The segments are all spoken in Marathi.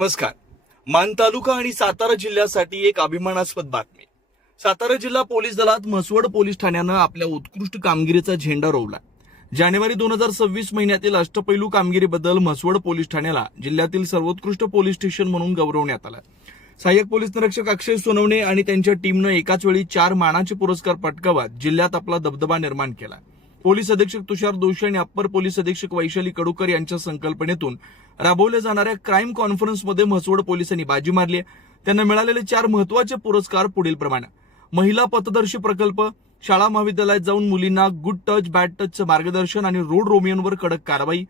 नमस्कार. मान तालुका आणि सातारा जिल्ह्यासाठी एक अभिमानास्पद बातमी. सातारा जिल्हा पोलीस दलात म्हसवड पोलीस ठाण्यानं आपल्या उत्कृष्ट कामगिरीचा झेंडा रोवला. जानेवारी 2026 महिन्यातील अष्टपैलू कामगिरीबद्दल म्हसवड पोलीस ठाण्याला जिल्ह्यातील सर्वोत्कृष्ट पोलीस स्टेशन म्हणून गौरवण्यात आलं. सहाय्यक पोलीस निरीक्षक अक्षय सोनवणे आणि त्यांच्या टीमनं एकाच वेळी 4 मानाचे पुरस्कार पटकावत जिल्ह्यात आपला दबदबा निर्माण केला. पोलीस अधीक्षक तुषार दोशी आणि अप्पर पोलीस अधीक्षक वैशाली कडूकर यांच्या संकल्पनेतून राबवल्या जाणाऱ्या क्राईम कॉन्फरन्समध्ये म्हसवड पोलिसांनी बाजी मारली. त्यांना मिळालेले 4 महत्वाचे पुरस्कार पुढील प्रमाणे: महिला पथदर्शी प्रकल्प, शाळा महाविद्यालयात जाऊन मुलींना गुड टच बॅड टचचं मार्गदर्शन आणि रोड रोमियोंवर कडक कारवाई,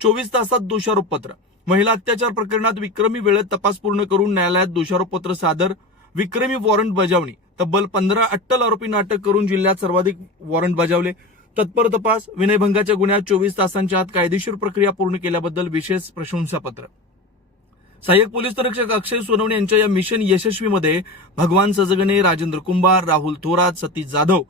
24 तासात दोषारोपपत्र, महिला अत्याचार प्रकरणात विक्रमी वेळेत तपास पूर्ण करून न्यायालयात दोषारोपपत्र सादर, विक्रमी वॉरंट बजावणी, तब्बल 15 अट्टल आरोपींना अटक करून जिल्ह्यात सर्वाधिक वॉरंट बजावले, तत्पर तपास, विनयभंगाच्या गुन्ह्यात 24 तासांच्या आत कायदेशीर प्रक्रिया पूर्ण केल्याबद्दल विशेष प्रशंसापत्र. सहाय्यक पोलीस निरीक्षक अक्षय सोनवणे यांच्या या मिशन यशस्वीमध्ये भगवान सजगणे, राजेंद्र कुंभार, राहुल थोरात, सतीश जाधव,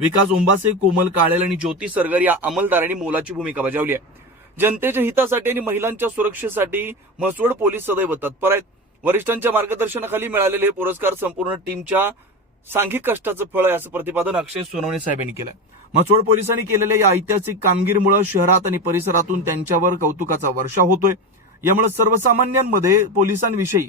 विकास ओंबासे, कोमल काळेल आणि ज्योती सरगर या अंमलदारांनी मोलाची भूमिका बजावली आहे. जनतेच्या हितासाठी आणि महिलांच्या सुरक्षेसाठी म्हसवड पोलीस सदैव तत्पर आहेत. वरिष्ठांच्या मार्गदर्शनाखाली मिळालेले पुरस्कार संपूर्ण टीमच्या सांघिक कष्टाचं फळ आहे, असं प्रतिपादन अक्षय सोनवणे साहेबांनी केलं. म्हसवड पोलिसांनी केलेल्या या ऐतिहासिक कामगिरीमुळे शहरात आणि परिसरातून त्यांच्यावर कौतुकाचा वर्षाव होतोय. यामुळे सर्वसामान्यांमध्ये पोलिसांविषयी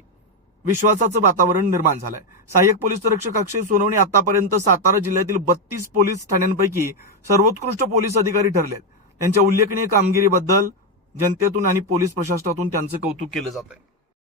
विश्वासाचं वातावरण निर्माण झालंय. सहाय्यक पोलीस निरीक्षक अक्षय सोनवणे आतापर्यंत सातारा जिल्ह्यातील 32 पोलीस ठाण्यांपैकी सर्वोत्कृष्ट पोलीस अधिकारी ठरलेत. त्यांच्या उल्लेखनीय कामगिरीबद्दल जनतेतून आणि पोलीस प्रशासनातून त्यांचं कौतुक केलं जात आहे.